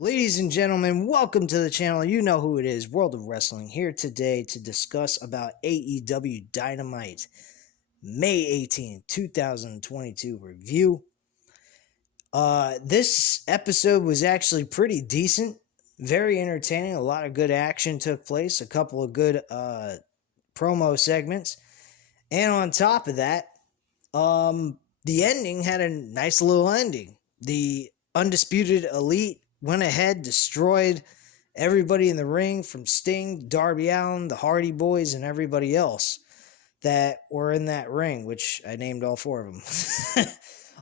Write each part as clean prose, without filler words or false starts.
Ladies and gentlemen, welcome to the channel. You know who it is, World of Wrestling, here today to discuss about AEW Dynamite May 18th, 2022 review. This episode was actually pretty decent, very entertaining. A lot of good action took place, a couple of good promo segments, and on top of that, the ending had a nice little ending. The Undisputed Elite went ahead, destroyed everybody in the ring from Sting, Darby Allin, the Hardy Boys, and everybody else that were in that ring, which I named all four of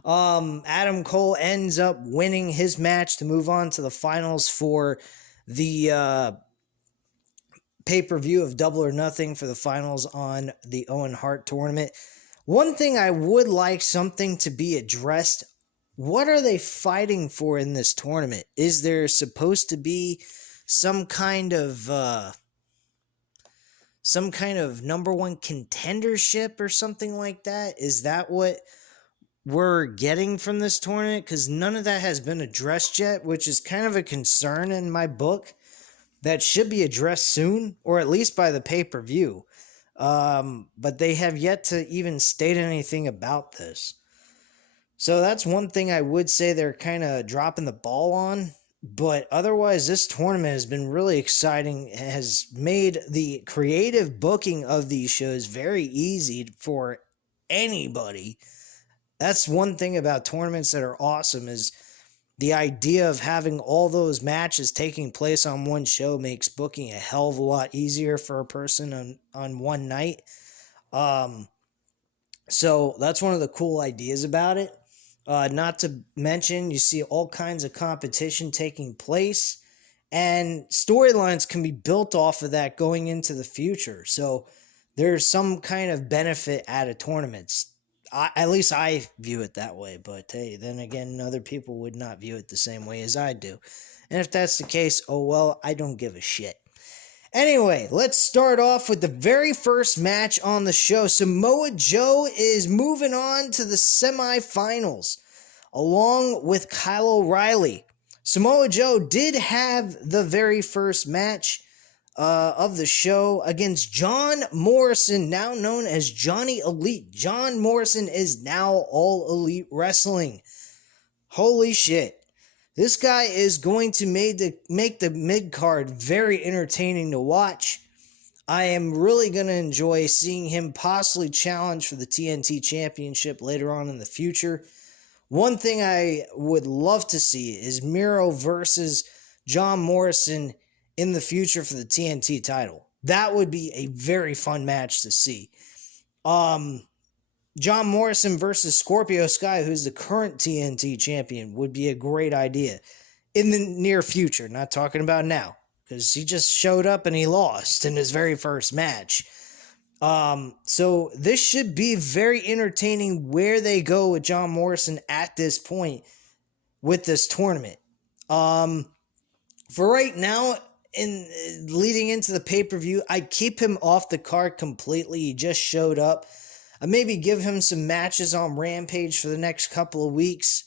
them. Adam Cole ends up winning his match to move on to the finals for the pay-per-view of Double or Nothing for the finals on the Owen Hart tournament. One thing I would like something to be addressed: what are they fighting for in this tournament? Is there supposed to be some kind of number one contendership or something like that? Is that what we're getting from this tournament? Because none of that has been addressed yet, which is kind of a concern in my book. That should be addressed soon, or at least by the pay-per-view. But they have yet to even state anything about this. So that's one thing I would say they're kind of dropping the ball on. But otherwise, this tournament has been really exciting. It has made the creative booking of these shows very easy for anybody. That's one thing about tournaments that are awesome, is the idea of having all those matches taking place on one show makes booking a hell of a lot easier for a person on one night. So that's one of the cool ideas about it. Not to mention, you see all kinds of competition taking place, and storylines can be built off of that going into the future. So there's some kind of benefit out of tournaments. At least I view it that way, but hey, then again, other people would not view it the same way as I do. And if that's the case, oh well, I don't give a shit. Anyway, let's start off with the very first match on the show. Samoa Joe is moving on to the semifinals, along with Kyle O'Reilly. Samoa Joe did have the very first match of the show against John Morrison, now known as Johnny Elite. John Morrison is now All Elite Wrestling. Holy shit. This guy is going to make the mid-card very entertaining to watch. I am really going to enjoy seeing him possibly challenge for the TNT Championship later on in the future. One thing I would love to see is Miro versus John Morrison in the future for the TNT title. That would be a very fun match to see. John Morrison versus Scorpio Sky, who's the current TNT champion, would be a great idea in the near future. Not talking about now, because he just showed up and he lost in his very first match. So this should be very entertaining where they go with John Morrison at this point with this tournament. For right now, in leading into the pay-per-view, I keep him off the card completely. He just showed up. I maybe give him some matches on Rampage for the next couple of weeks,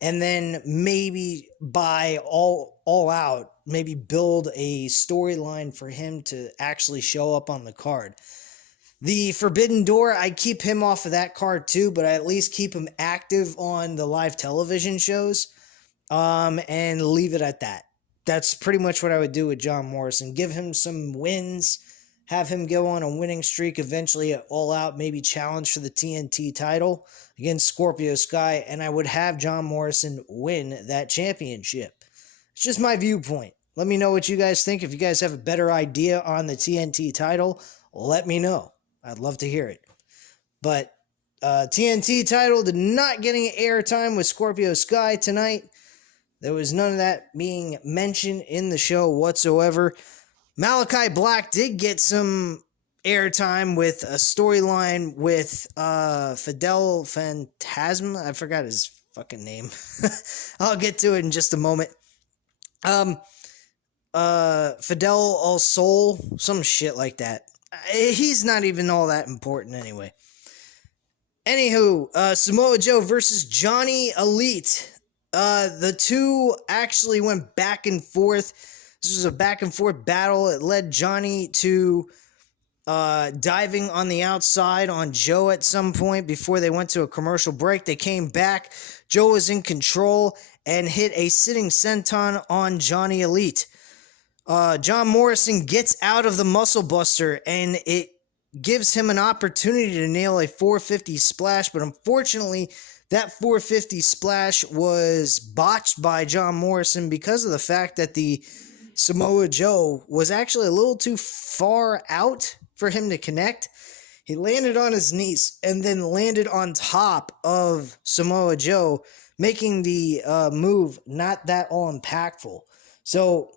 and then maybe by all out, maybe build a storyline for him to actually show up on the card. The Forbidden Door, I keep him off of that card too, but I at least keep him active on the live television shows, and leave it at that. That's pretty much what I would do with John Morrison. Give him some wins, have him go on a winning streak, eventually at All Out, maybe challenge for the TNT title against Scorpio Sky, and I would have John Morrison win that championship. It's just my viewpoint. Let me know what you guys think. If you guys have a better idea on the TNT title, let me know. I'd love to hear it. But TNT title did not get any airtime with Scorpio Sky tonight. There was none of that being mentioned in the show whatsoever. Malachi Black did get some airtime with a storyline with Fidel Fantasma. I forgot his fucking name. I'll get to it in just a moment. Fidel Al Sol, some shit like that. He's not even all that important anyway. Anywho, Samoa Joe versus Johnny Elite. The two actually went back and forth. This was a back and forth battle. It led Johnny to diving on the outside on Joe at some point before they went to a commercial break. They came back. Joe was in control and hit a sitting senton on Johnny Elite. John Morrison gets out of the muscle buster, and it gives him an opportunity to nail a 450 splash, but unfortunately that 450 splash was botched by John Morrison because of the fact that the Samoa Joe was actually a little too far out for him to connect. He landed on his knees and then landed on top of Samoa Joe, making the move not that all impactful. So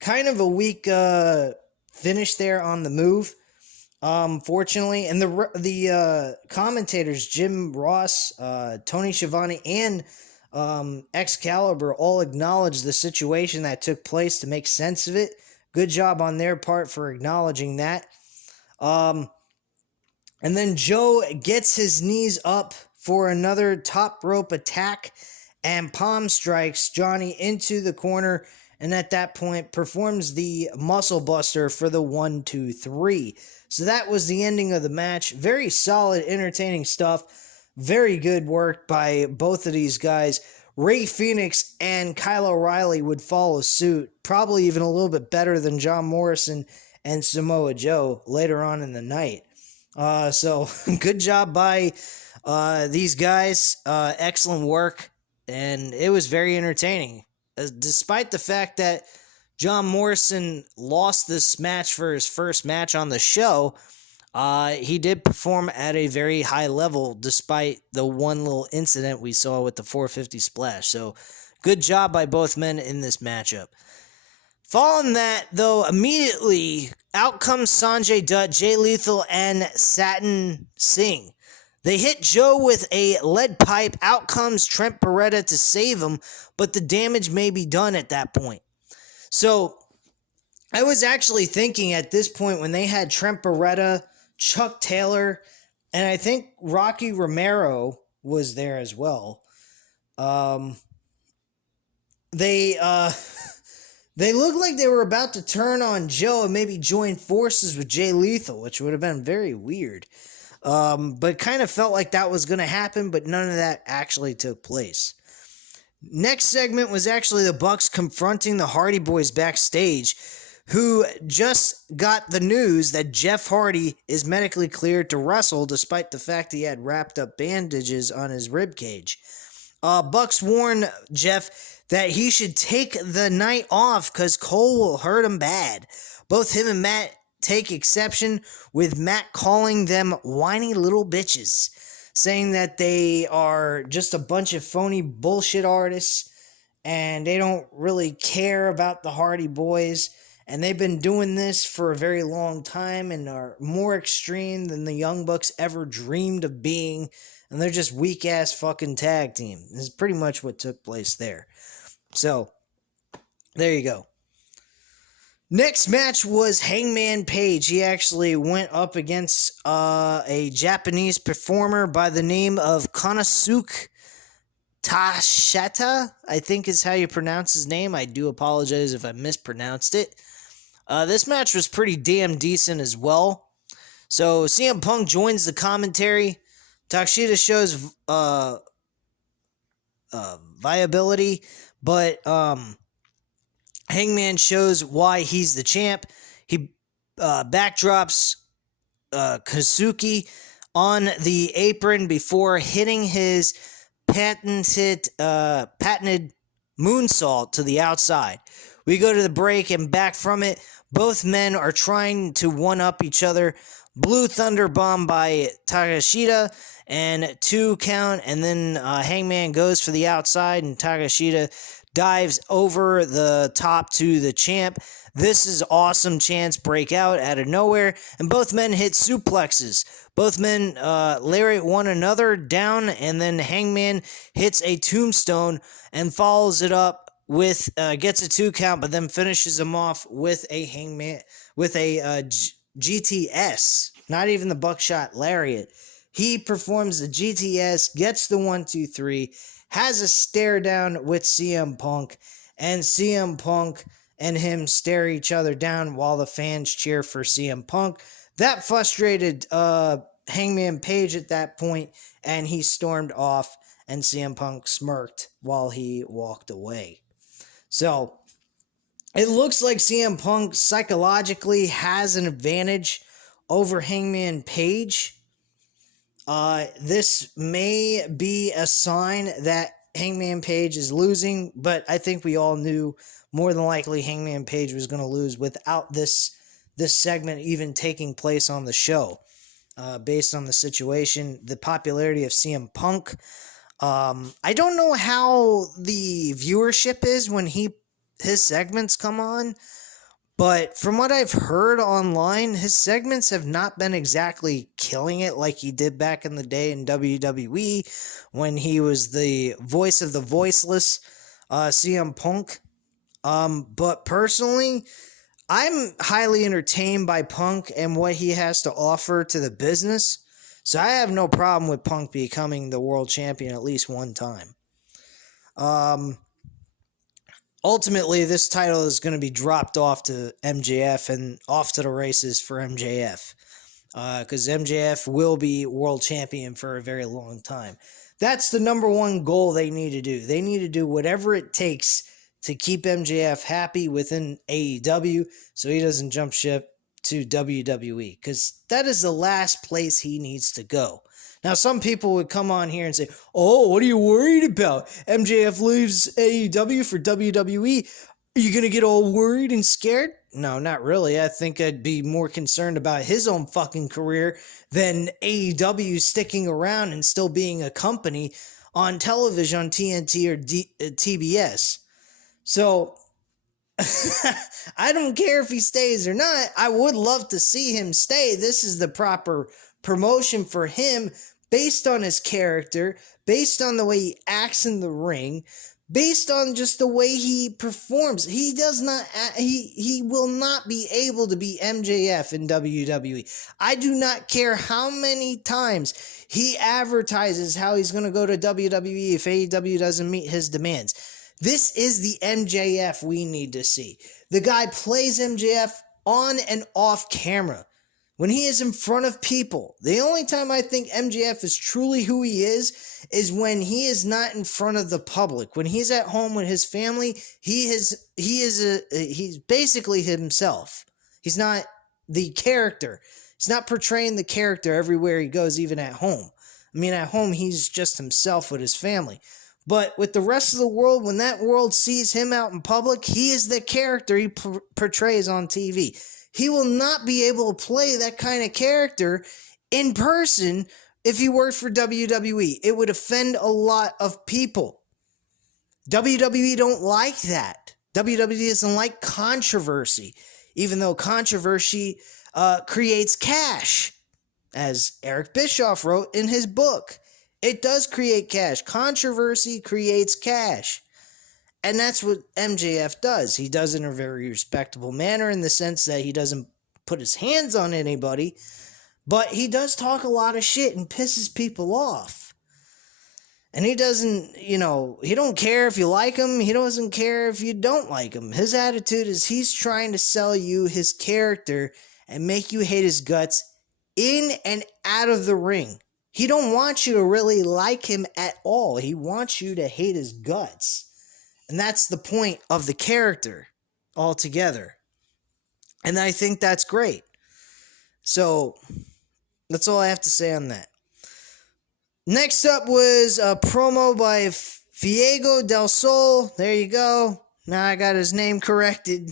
kind of a weak finish there on the move, fortunately. And the commentators, Jim Ross, Tony Schiavone, and Excalibur all acknowledged the situation that took place to make sense of it. Good job on their part for acknowledging that. And then Joe gets his knees up for another top rope attack and palm strikes Johnny into the corner, and at that point performs the muscle buster for the 1-2-3. So that was the ending of the match. Very solid, entertaining stuff. Very good work by both of these guys. Ray Phoenix and Kyle O'Reilly would follow suit, probably even a little bit better than John Morrison and Samoa Joe later on in the night. So good job by these guys. Excellent work, and it was very entertaining. Despite the fact that John Morrison lost this match for his first match on the show, he did perform at a very high level despite the one little incident we saw with the 450 splash. So good job by both men in this matchup. Following that, though, immediately out comes Sanjay Dutt, Jay Lethal, and Satin Singh. They hit Joe with a lead pipe. Out comes Trent Beretta to save him, but the damage may be done at that point. So I was actually thinking at this point when they had Trent Beretta, Chuck Taylor, and I think Rocky Romero was there as well. They looked like they were about to turn on Joe and maybe join forces with Jay Lethal, which would have been very weird. But kind of felt like that was going to happen, but none of that actually took place. Next segment was actually the Bucks confronting the Hardy Boys backstage, who just got the news that Jeff Hardy is medically cleared to wrestle despite the fact he had wrapped up bandages on his ribcage. Bucks warn Jeff that he should take the night off because Cole will hurt him bad. Both him and Matt take exception with Matt calling them whiny little bitches, saying that they are just a bunch of phony bullshit artists and they don't really care about the Hardy Boys, and they've been doing this for a very long time and are more extreme than the Young Bucks ever dreamed of being, and they're just weak-ass fucking tag team. This is pretty much what took place there. So, there you go. Next match was Hangman Page. He actually went up against a Japanese performer by the name of Konosuke Tashita, I think is how you pronounce his name. I do apologize if I mispronounced it. This match was pretty damn decent as well. So CM Punk joins the commentary. Takeshita shows viability, but Hangman shows why he's the champ. He backdrops Kazuki on the apron before hitting his patented moonsault to the outside. We go to the break, and back from it, both men are trying to one-up each other. Blue Thunder Bomb by Takeshita, and 2 count, and then Hangman goes for the outside, and Takeshita dives over the top to the champ. This is awesome chance breakout out of nowhere, and both men hit suplexes. Both men lariat one another down, and then Hangman hits a tombstone and follows it up with gets a 2 count, but then finishes him off with a GTS. Not even the buckshot lariat. He performs the GTS, gets the 1-2-3. has a stare down with CM Punk, and CM Punk and him stare each other down while the fans cheer for CM Punk. That frustrated Hangman Page at that point, and he stormed off, and CM Punk smirked while he walked away. So it looks like CM Punk psychologically has an advantage over Hangman Page. This may be a sign that Hangman Page is losing, but I think we all knew more than likely Hangman Page was going to lose without this segment even taking place on the show. Based on the situation, the popularity of CM Punk. I don't know how the viewership is when his segments come on, but from what I've heard online, his segments have not been exactly killing it like he did back in the day in WWE when he was the voice of the voiceless, CM Punk. But personally, I'm highly entertained by Punk and what he has to offer to the business, so I have no problem with Punk becoming the world champion at least one time. Ultimately, this title is going to be dropped off to MJF and off to the races for MJF, because MJF will be world champion for a very long time. That's the number one goal they need to do. They need to do whatever it takes to keep MJF happy within AEW so he doesn't jump ship to WWE, because that is the last place he needs to go. Now, some people would come on here and say, oh, what are you worried about? MJF leaves AEW for WWE. Are you going to get all worried and scared? No, not really. I think I'd be more concerned about his own fucking career than AEW sticking around and still being a company on television on TNT or TBS. So, I don't care if he stays or not. I would love to see him stay. This is the proper promotion for him based on his character, based on the way he acts in the ring, based on just the way he performs. He will not be able to be MJF in WWE. I do not care how many times he advertises how he's going to go to WWE if AEW doesn't meet his demands. This is the MJF we need to see. The guy plays MJF on and off camera. When he is in front of people, the only time I think MJF is truly who he is when he is not in front of the public. When he's at home with his family, he's basically himself. He's not the character. He's not portraying the character everywhere he goes, even at home. I mean, at home, he's just himself with his family. But with the rest of the world, when that world sees him out in public, he is the character he portrays on TV. He will not be able to play that kind of character in person if he worked for WWE. It would offend a lot of people. WWE don't like that. WWE doesn't like controversy, even though controversy creates cash, as Eric Bischoff wrote in his book. It does create cash. Controversy creates cash. And that's what MJF does. He does it in a very respectable manner in the sense that he doesn't put his hands on anybody, but he does talk a lot of shit and pisses people off. And he doesn't, he don't care if you like him. He doesn't care if you don't like him. His attitude is he's trying to sell you his character and make you hate his guts in and out of the ring. He don't want you to really like him at all. He wants you to hate his guts. And that's the point of the character altogether. And I think that's great. So, that's all I have to say on that. Next up was a promo by Fuego del Sol. There you go. Now I got his name corrected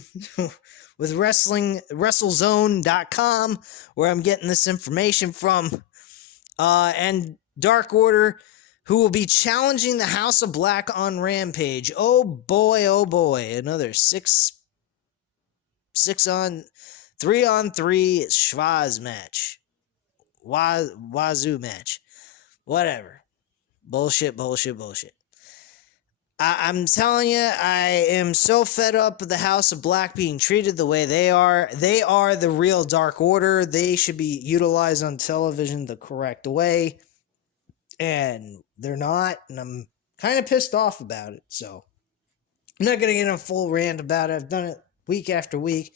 with WrestleZone.com, where I'm getting this information from. And Dark Order, who will be challenging the House of Black on Rampage. Oh boy, another 3-on-3 schwaz match. Wazoo match. Whatever. Bullshit. I'm telling you, I am so fed up with the House of Black being treated the way they are. They are the real Dark Order. They should be utilized on television the correct way. And they're not, and I'm kind of pissed off about it. So I'm not going to get in a full rant about it. I've done it week after week.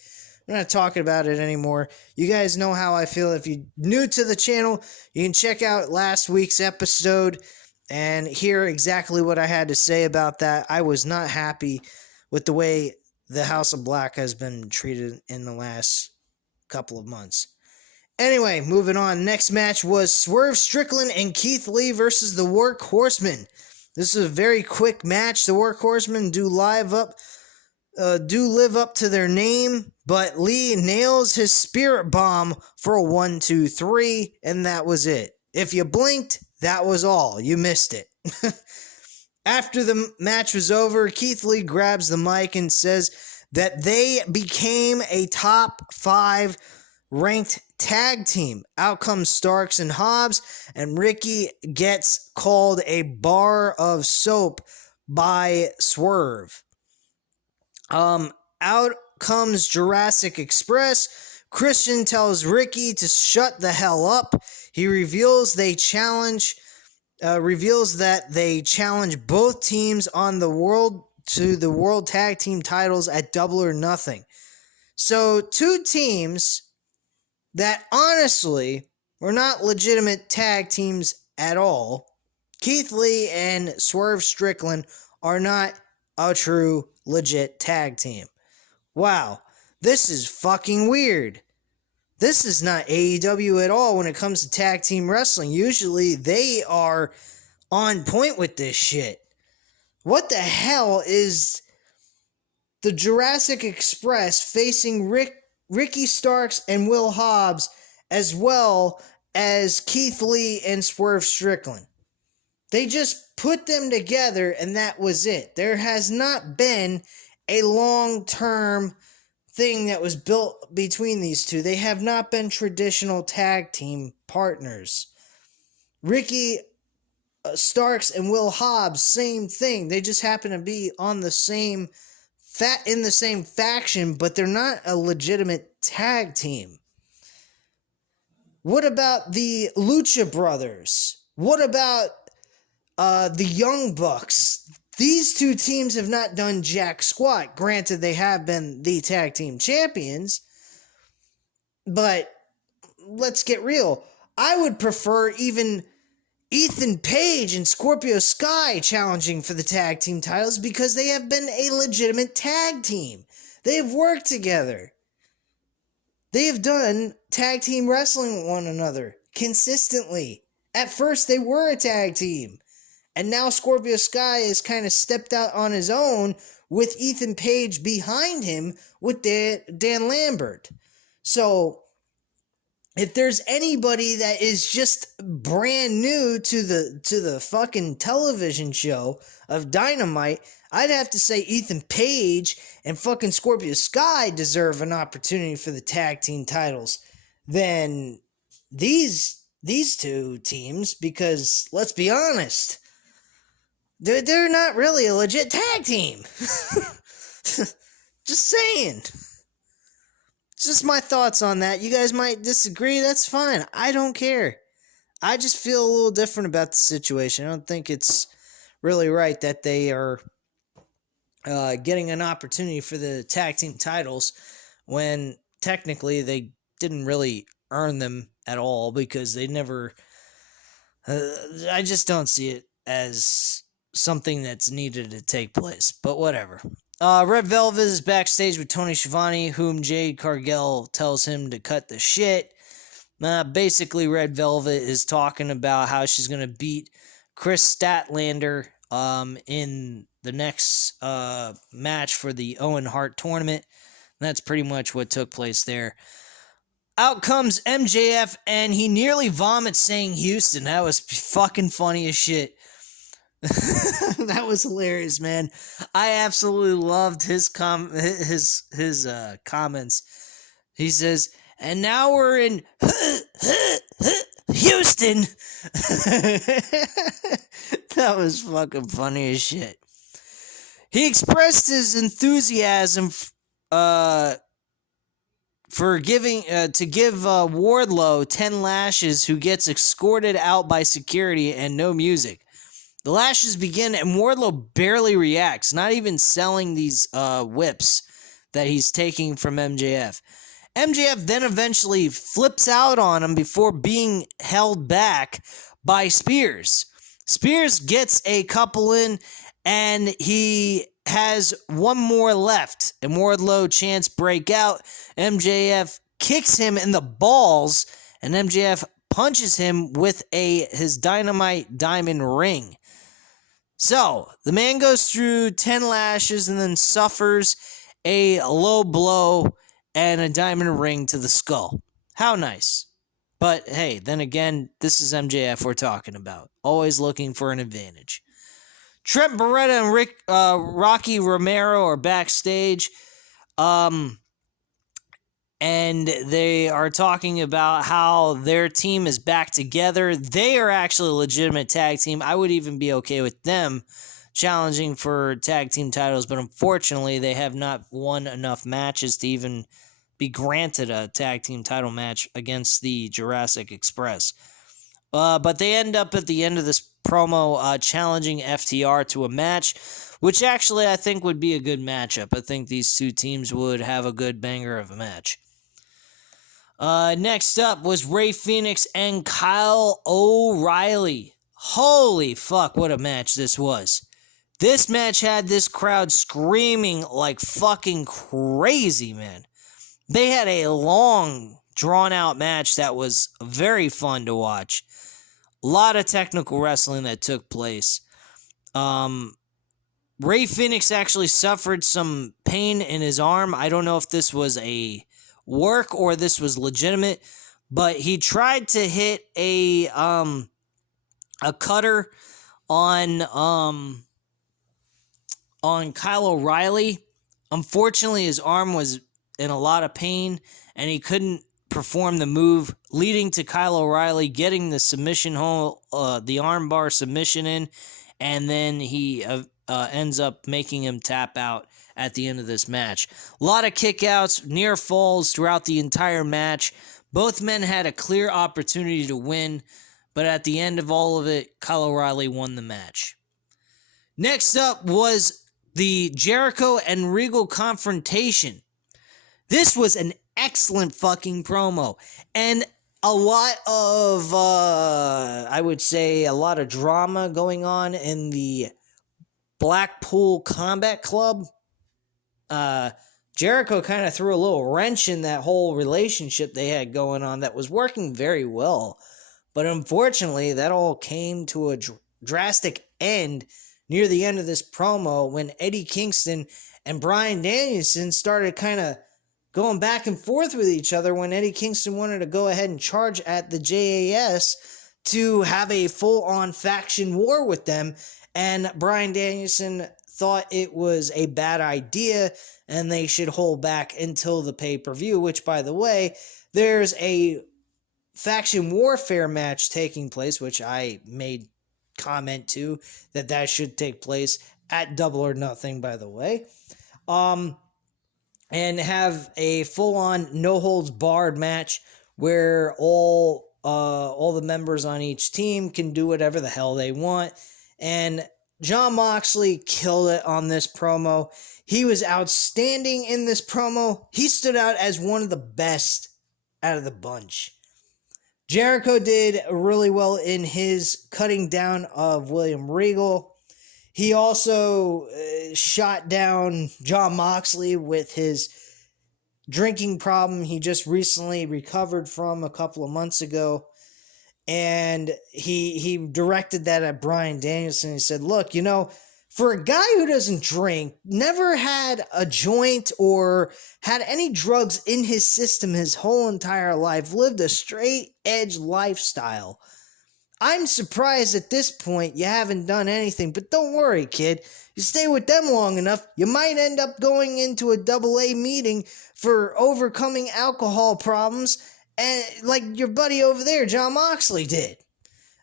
I'm not talking about it anymore. You guys know how I feel. If you're new to the channel, you can check out last week's episode and hear exactly what I had to say about that. I was not happy with the way the House of Black has been treated in the last couple of months. Anyway, moving on. Next match was Swerve Strickland and Keith Lee versus the Workhorsemen. This is a very quick match. The Workhorsemen do live up live up to their name, but Lee nails his spirit bomb for a 1-2-3, and that was it. If you blinked, that was all. You missed it. After the match was over, Keith Lee grabs the mic and says that they became a top 5 ranked tag team. Out comes Starks and Hobbs, and Ricky gets called a bar of soap by Swerve. Out comes Jurassic Express. Christian tells Ricky to shut the hell up. He reveals that they challenge both teams on the world tag team titles at Double or Nothing. So 2 teams that honestly were not legitimate tag teams at all. Keith Lee and Swerve Strickland are not a true legit tag team. Wow, this is fucking weird. This is not AEW at all when it comes to tag team wrestling. Usually they are on point with this shit. What the hell is the Jurassic Express facing Ricky Starks and Will Hobbs, as well as Keith Lee and Swerve Strickland? They just put them together and that was it. There has not been a long-term thing that was built between these two. They have not been traditional tag team partners. Ricky Starks and Will Hobbs, same thing. They just happen to be on the same in the same faction, but they're not a legitimate tag team. What about the Lucha Brothers? What about the Young Bucks? These 2 teams have not done jack squat. Granted, they have been the tag team champions, but let's get real. I would prefer even Ethan Page and Scorpio Sky challenging for the tag team titles because they have been a legitimate tag team. They have worked together. They have done tag team wrestling with one another consistently. At first, they were a tag team. And now Scorpio Sky has kind of stepped out on his own with Ethan Page behind him with Dan Lambert. So, if there's anybody that is just brand new to the fucking television show of Dynamite, I'd have to say Ethan Page and fucking Scorpio Sky deserve an opportunity for the tag team titles than these 2 teams, because let's be honest, they're not really a legit tag team. Just saying. It's just my thoughts on that. You guys might disagree. That's fine. I don't care. I just feel a little different about the situation. I don't think it's really right that they are getting an opportunity for the tag team titles when technically they didn't really earn them at all, because they never... I just don't see it as something that's needed to take place, but whatever. Red Velvet is backstage with Tony Schiavone, whom Jade Cargill tells him to cut the shit. Basically, Red Velvet is talking about how she's going to beat Chris Statlander in the next match for the Owen Hart tournament. And that's pretty much what took place there. Out comes MJF, and he nearly vomits saying Houston. That was fucking funny as shit. That was hilarious, man. I absolutely loved his comments. He says, and now we're in Houston. That was fucking funny as shit. He expressed his enthusiasm for giving to give Wardlow 10 lashes, who gets escorted out by security and no music. The lashes begin, and Wardlow barely reacts, not even selling these whips that he's taking from MJF. MJF then eventually flips out on him before being held back by Spears. Spears gets a couple in, and he has one more left, and Wardlow chants break out. MJF kicks him in the balls, and MJF punches him with his Dynamite diamond ring. So, the man goes through 10 lashes and then suffers a low blow and a diamond ring to the skull. How nice. But hey, then again, this is MJF we're talking about. Always looking for an advantage. Trent Beretta and Rocky Romero are backstage. And they are talking about how their team is back together. They are actually a legitimate tag team. I would even be okay with them challenging for tag team titles, but unfortunately, they have not won enough matches to even be granted a tag team title match against the Jurassic Express. But they end up at the end of this promo challenging FTR to a match, which actually I think would be a good matchup. I think these two teams would have a good banger of a match. Next up was Rey Fenix and Kyle O'Reilly. Holy fuck, what a match this was. This match had this crowd screaming like fucking crazy, man. They had a long, drawn-out match that was very fun to watch. A lot of technical wrestling that took place. Rey Fenix actually suffered some pain in his arm. I don't know if this was a work or this was legitimate, but he tried to hit a cutter on Kyle O'Reilly. Unfortunately, his arm was in a lot of pain and he couldn't perform the move, leading to Kyle O'Reilly getting the submission hole, the armbar submission in, and then he ends up making him tap out at the end of this match. A lot of kickouts, near falls throughout the entire match. Both men had a clear opportunity to win, but at the end of all of it, Kyle O'Reilly won the match. Next up was the Jericho and Regal confrontation. This was an excellent fucking promo, and a lot of, I would say, a lot of drama going on in the Blackpool Combat Club. Jericho kind of threw a little wrench in that whole relationship they had going on that was working very well. But unfortunately, that all came to a drastic end near the end of this promo when Eddie Kingston and Bryan Danielson started kind of going back and forth with each other when Eddie Kingston wanted to go ahead and charge at the JAS to have a full-on faction war with them. And Bryan Danielson thought it was a bad idea and they should hold back until the pay-per-view, which, by the way, there's a faction warfare match taking place, which I made comment to that should take place at Double or Nothing, by the way. And have a full-on no-holds-barred match where all the members on each team can do whatever the hell they want. And Jon Moxley killed it on this promo. He was outstanding in this promo. He stood out as one of the best out of the bunch. Jericho did really well in his cutting down of William Regal. He also shot down Jon Moxley with his drinking problem he just recently recovered from a couple of months ago. And he directed that at Bryan Danielson. He said, look, for a guy who doesn't drink, never had a joint or had any drugs in his system his whole entire life, lived a straight edge lifestyle, I'm surprised at this point you haven't done anything. But don't worry, kid. You stay with them long enough, you might end up going into a AA meeting for overcoming alcohol problems, and like your buddy over there, Jon Moxley, did.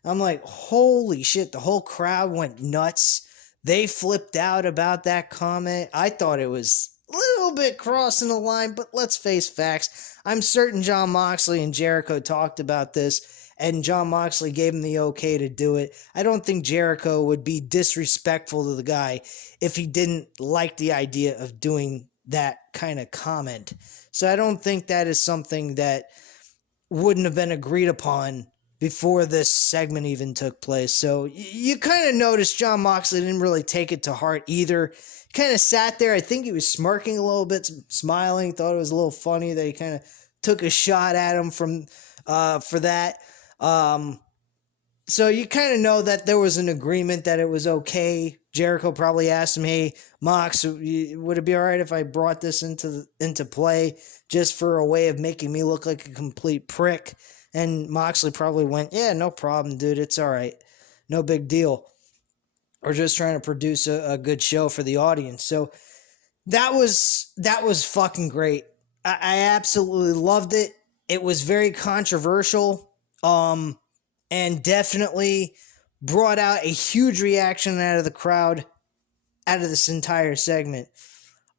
I'm like, holy shit, the whole crowd went nuts. They flipped out about that comment. I thought it was a little bit crossing the line, but let's face facts. I'm certain Jon Moxley and Jericho talked about this, and Jon Moxley gave him the okay to do it. I don't think Jericho would be disrespectful to the guy if he didn't like the idea of doing that kind of comment. So I don't think that is something that wouldn't have been agreed upon before this segment even took place. So you kind of noticed Jon Moxley didn't really take it to heart either. Kind of sat there. I think he was smirking a little bit, smiling, thought it was a little funny that he kind of took a shot at him from for that. So you kind of know that there was an agreement that it was okay. Jericho probably asked him, "Hey, Mox, would it be all right if I brought this into play just for a way of making me look like a complete prick?" And Moxley probably went, "Yeah, no problem, dude. It's all right. No big deal. We're just trying to produce a good show for the audience." So that was fucking great. I absolutely loved it. It was very controversial, and definitely brought out a huge reaction out of the crowd, out of this entire segment.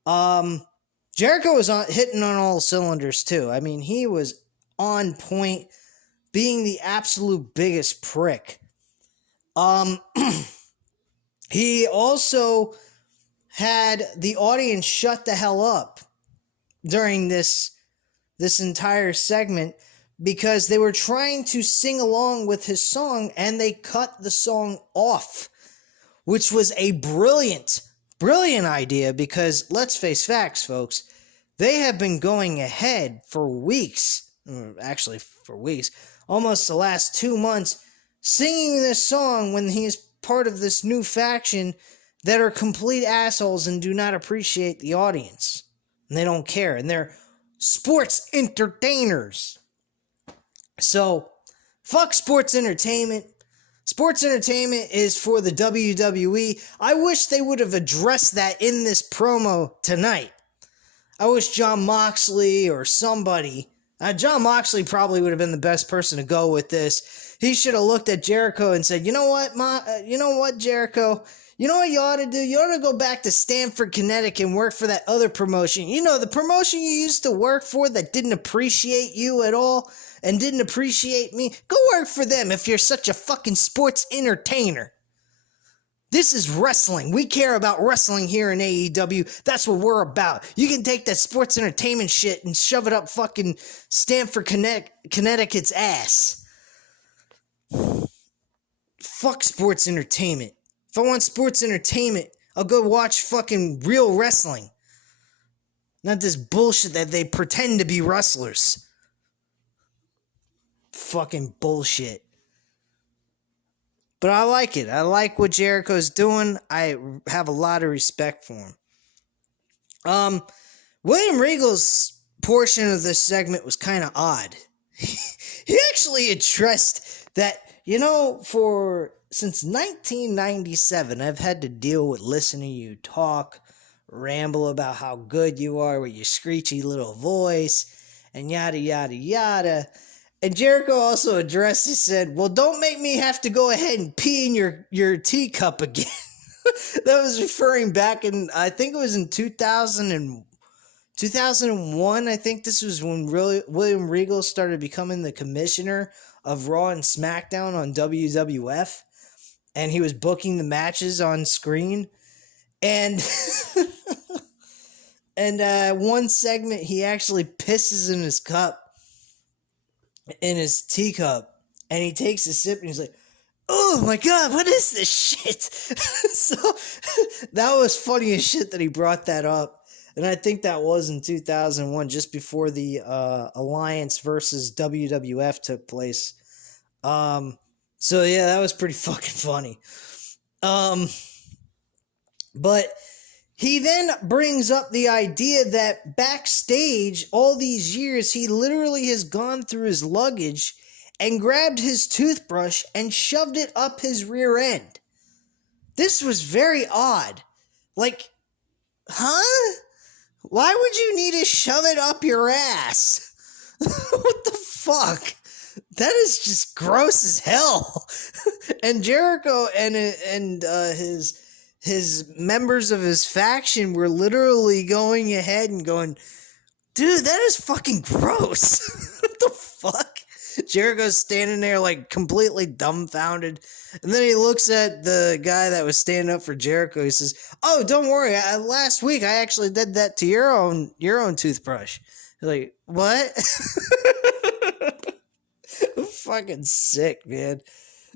Jericho was hitting on all cylinders too. I mean, he was on point, being the absolute biggest prick. He also had the audience shut the hell up during this entire segment because they were trying to sing along with his song and they cut the song off, which was a brilliant idea because let's face facts, folks. They have been going ahead for weeks, actually for weeks, almost the last 2 months, singing this song when he is part of this new faction that are complete assholes and do not appreciate the audience. And they don't care. And they're sports entertainers. So, fuck sports entertainment. Sports entertainment is for the WWE. I wish they would have addressed that in this promo tonight. I wish Jon Moxley or somebody... Jon Moxley probably would have been the best person to go with this. He should have looked at Jericho and said, "You know what, Jericho? You know what you ought to do? You ought to go back to Stamford, Connecticut and work for that other promotion. You know, the promotion you used to work for that didn't appreciate you at all and didn't appreciate me. Go work for them if you're such a fucking sports entertainer. This is wrestling. We care about wrestling here in AEW. That's what we're about. You can take that sports entertainment shit and shove it up fucking Stamford, Connecticut's ass. Fuck sports entertainment. If I want sports entertainment, I'll go watch fucking real wrestling. Not this bullshit that they pretend to be wrestlers. Fucking bullshit. But I like it. I like what Jericho's doing. I have a lot of respect for him. William Regal's portion of this segment was kind of odd. He actually addressed that, since 1997, I've had to deal with listening to you talk, ramble about how good you are with your screechy little voice, and yada, yada, yada. And Jericho also addressed, he said, "Well, don't make me have to go ahead and pee in your teacup again." That was referring back in, I think it was in 2001. I think this was when William Regal started becoming the commissioner of Raw and SmackDown on WWF. And he was booking the matches on screen. And one segment, he actually pisses in his cup. In his teacup, and he takes a sip and he's like, "Oh my god, what is this shit?" So that was funny as shit that he brought that up. And I think that was in 2001, just before the Alliance versus WWF took place. So yeah, that was pretty fucking funny. But he then brings up the idea that backstage, all these years, he literally has gone through his luggage and grabbed his toothbrush and shoved it up his rear end. This was very odd. Like, huh? Why would you need to shove it up your ass? What the fuck? That is just gross as hell. And Jericho and his members of his faction were literally going ahead and going, "Dude, that is fucking gross." What the fuck? Jericho's standing there like completely dumbfounded. And then he looks at the guy that was standing up for Jericho. He says, "Oh, don't worry. Last week I actually did that to your own toothbrush." He's like, "What?" Fucking sick, man.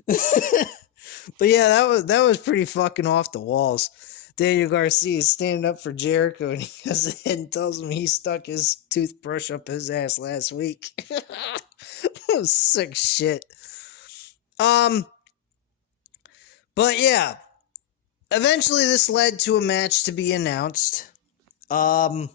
But yeah, that was pretty fucking off the walls. Daniel Garcia is standing up for Jericho, and he goes ahead and tells him he stuck his toothbrush up his ass last week. That was sick shit. But yeah, eventually this led to a match to be announced. The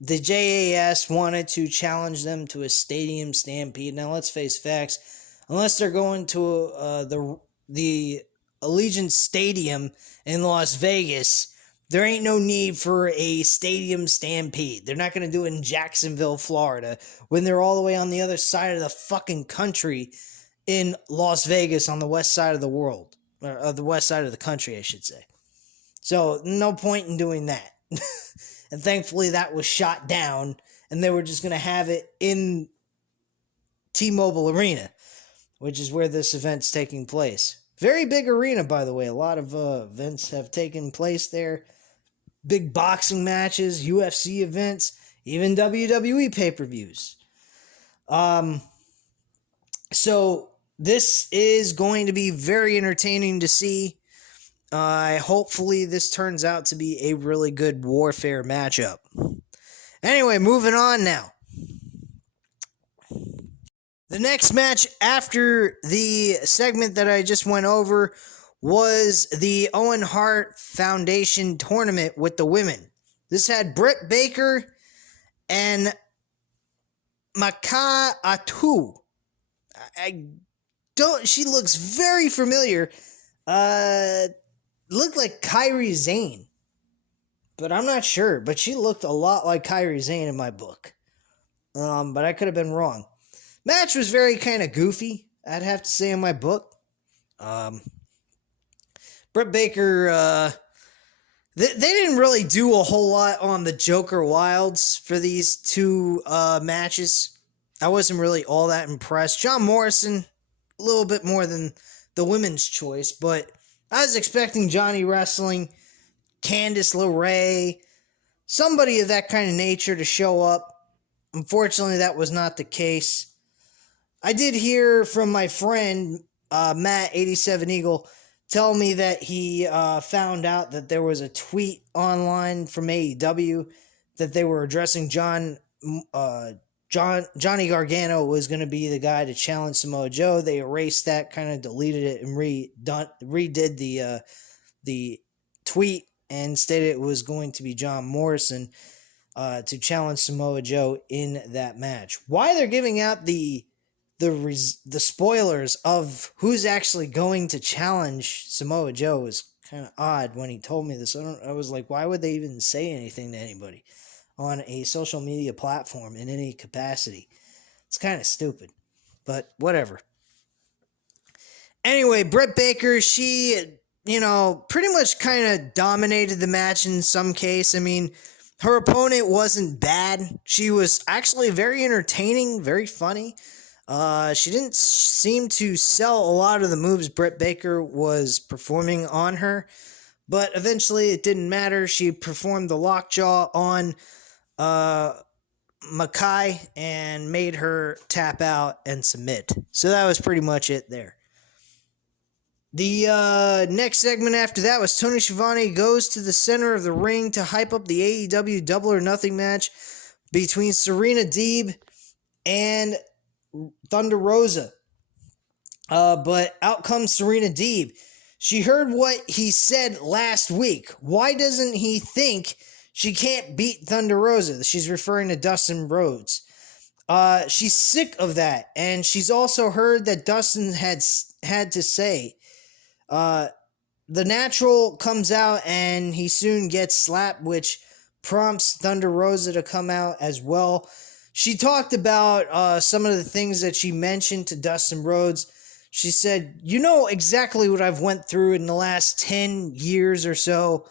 JAS wanted to challenge them to a stadium stampede. Now let's face facts. Unless they're going to the Allegiant Stadium in Las Vegas, there ain't no need for a stadium stampede. They're not going to do it in Jacksonville, Florida, when they're all the way on the other side of the fucking country in Las Vegas on the west side of the world. Or the west side of the country, I should say. So, no point in doing that. And thankfully that was shot down, and they were just going to have it in T-Mobile Arena, which is where this event's taking place. Very big arena, by the way. A lot of events have taken place there. Big boxing matches, UFC events, even WWE pay-per-views. So this is going to be very entertaining to see. Hopefully this turns out to be a really good warfare matchup. Anyway, moving on now. The next match after the segment that I just went over was the Owen Hart Foundation tournament with the women. This had Britt Baker and Maka Atu. She looks very familiar. Looked like Kairi Sane, but I'm not sure. But she looked a lot like Kairi Sane in my book. But I could have been wrong. Match was very kind of goofy, I'd have to say, in my book. Britt Baker, they didn't really do a whole lot on the Joker Wilds for these two matches. I wasn't really all that impressed. John Morrison, a little bit more than the women's choice, but I was expecting Johnny Wrestling, Candice LeRae, somebody of that kind of nature to show up. Unfortunately, that was not the case. I did hear from my friend, Matt, 87 Eagle, tell me that he found out that there was a tweet online from AEW that they were addressing Johnny Gargano was going to be the guy to challenge Samoa Joe. They erased that, kind of deleted it, and redid the tweet and stated it was going to be John Morrison to challenge Samoa Joe in that match. Why they're giving out the spoilers of who's actually going to challenge Samoa Joe is kind of odd. When he told me this, I was like, why would they even say anything to anybody on a social media platform in any capacity? It's kind of stupid, but whatever. Anyway, Britt Baker, she, pretty much kind of dominated the match in some case. I mean, her opponent wasn't bad. She was actually very entertaining, very funny. She didn't seem to sell a lot of the moves Britt Baker was performing on her, but eventually it didn't matter. She performed the lockjaw on Makai and made her tap out and submit. So that was pretty much it there. The next segment after that was Tony Schiavone goes to the center of the ring to hype up the AEW Double or Nothing match between Serena Deeb and Thunder Rosa. But out comes Serena Deeb. She heard what he said last week. Why doesn't he think she can't beat Thunder Rosa? She's referring to Dustin Rhodes. She's sick of that. And she's also heard that Dustin had to say, the Natural comes out and he soon gets slapped, which prompts Thunder Rosa to come out as well. She talked about some of the things that she mentioned to Dustin Rhodes. She said, you know exactly what I've went through in the last 10 years or so.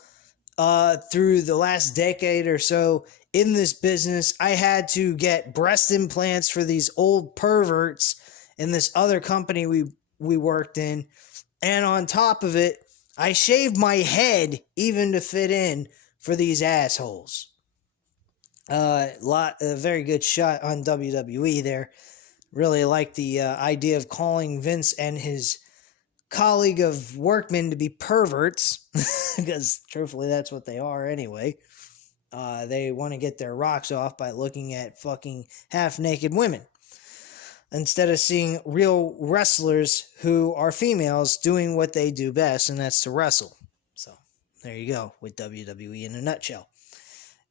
through the last decade or so in this business. I had to get breast implants for these old perverts in this other company we worked in. And on top of it, I shaved my head even to fit in for these assholes. A very good shot on WWE there. Really like the idea of calling Vince and his colleague of workmen to be perverts, because truthfully that's what they are anyway. They want to get their rocks off by looking at fucking half-naked women, instead of seeing real wrestlers who are females doing what they do best, and that's to wrestle. So, there you go, with WWE in a nutshell.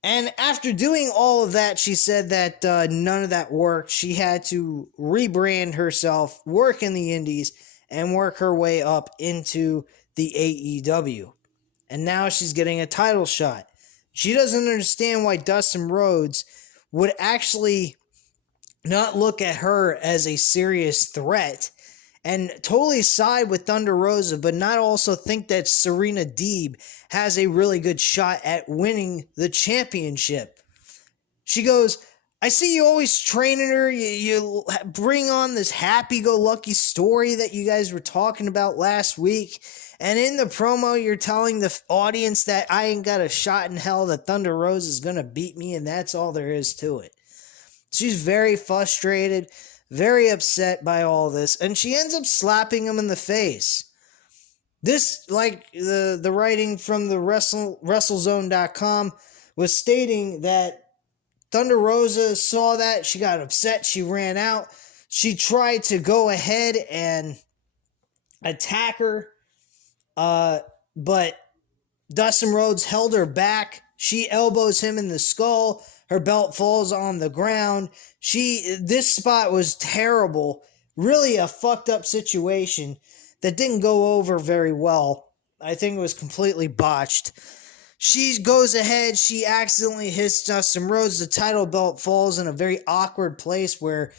And after doing all of that, she said that none of that worked. She had to rebrand herself, work in the indies, and work her way up into the AEW. And now she's getting a title shot. She doesn't understand why Dustin Rhodes would actually not look at her as a serious threat and totally side with Thunder Rosa, but not also think that Serena Deeb has a really good shot at winning the championship. She goes, I see you always training her. You bring on this happy-go-lucky story that you guys were talking about last week. And in the promo, you're telling the audience that I ain't got a shot in hell that Thunder Rosa is going to beat me, and that's all there is to it. She's very frustrated, very upset by all this, and she ends up slapping him in the face. This, like the writing from the WrestleZone.com was stating that Thunder Rosa saw that, she got upset, she ran out. She tried to go ahead and attack her, but Dustin Rhodes held her back. She elbows him in the skull. Her belt falls on the ground. This spot was terrible. Really a fucked up situation that didn't go over very well. I think it was completely botched. She goes ahead. She accidentally hits Dustin Rhodes. The title belt falls in a very awkward place where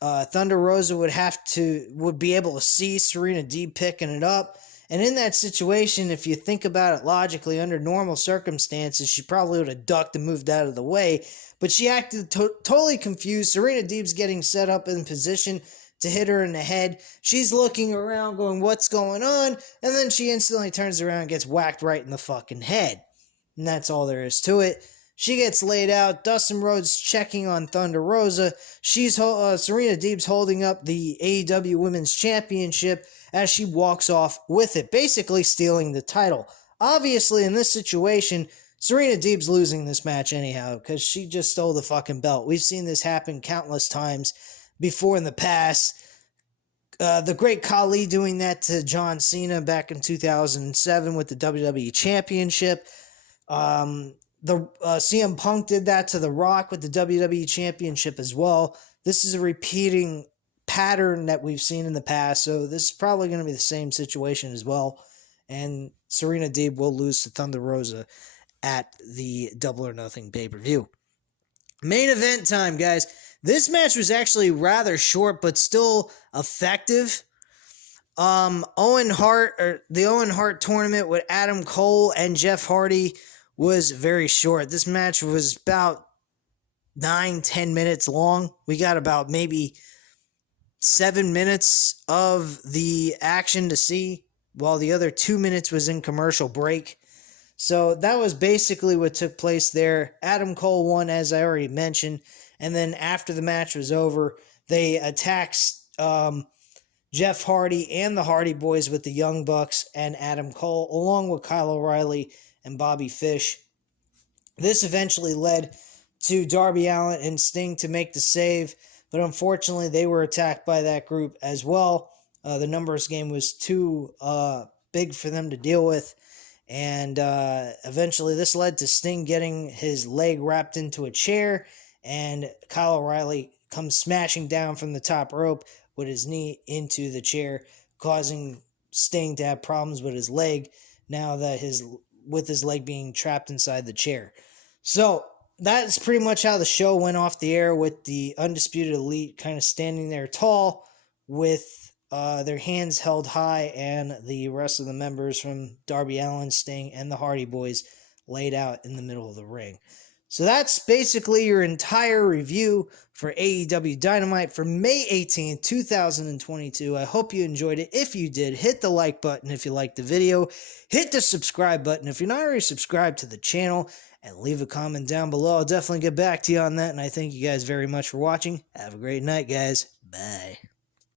Thunder Rosa would be able to see Serena Deeb picking it up. And in that situation, if you think about it logically, under normal circumstances, she probably would have ducked and moved out of the way. But she acted totally confused. Serena Deeb's getting set up in position to hit her in the head. She's looking around going, what's going on? And then she instantly turns around and gets whacked right in the fucking head. And that's all there is to it. She gets laid out. Dustin Rhodes checking on Thunder Rosa. Serena Deeb's holding up the AEW Women's Championship as she walks off with it, basically stealing the title. Obviously, in this situation, Serena Deeb's losing this match anyhow, because she just stole the fucking belt. We've seen this happen countless times before in the past. The Great Khali doing that to John Cena back in 2007 with the WWE Championship. CM Punk did that to The Rock with the WWE Championship as well. This is a repeating pattern that we've seen in the past, so this is probably going to be the same situation as well. And Serena Deeb will lose to Thunder Rosa at the Double or Nothing pay-per-view. Main event time, guys. This match was actually rather short, but still effective. The Owen Hart tournament with Adam Cole and Jeff Hardy was very short. This match was about 9-10 minutes long. We got about maybe 7 minutes of the action to see, while the other 2 minutes was in commercial break. So that was basically what took place there. Adam Cole won, as I already mentioned, and then after the match was over, they attacked Jeff Hardy and the Hardy Boys with the Young Bucks and Adam Cole, along with Kyle O'Reilly and Bobby Fish. This eventually led to Darby Allin and Sting to make the save, but unfortunately they were attacked by that group as well. The numbers game was too big for them to deal with, and eventually this led to Sting getting his leg wrapped into a chair, and Kyle O'Reilly comes smashing down from the top rope with his knee into the chair, causing Sting to have problems with his leg now that his leg being trapped inside the chair. So that's pretty much how the show went off the air, with the Undisputed Elite kind of standing there tall with their hands held high, and the rest of the members from Darby Allin, Sting, and the Hardy Boys laid out in the middle of the ring. So that's basically your entire review for AEW Dynamite for May 18th, 2022. I hope you enjoyed it. If you did, hit the like button if you liked the video. Hit the subscribe button if you're not already subscribed to the channel. And leave a comment down below. I'll definitely get back to you on that. And I thank you guys very much for watching. Have a great night, guys. Bye.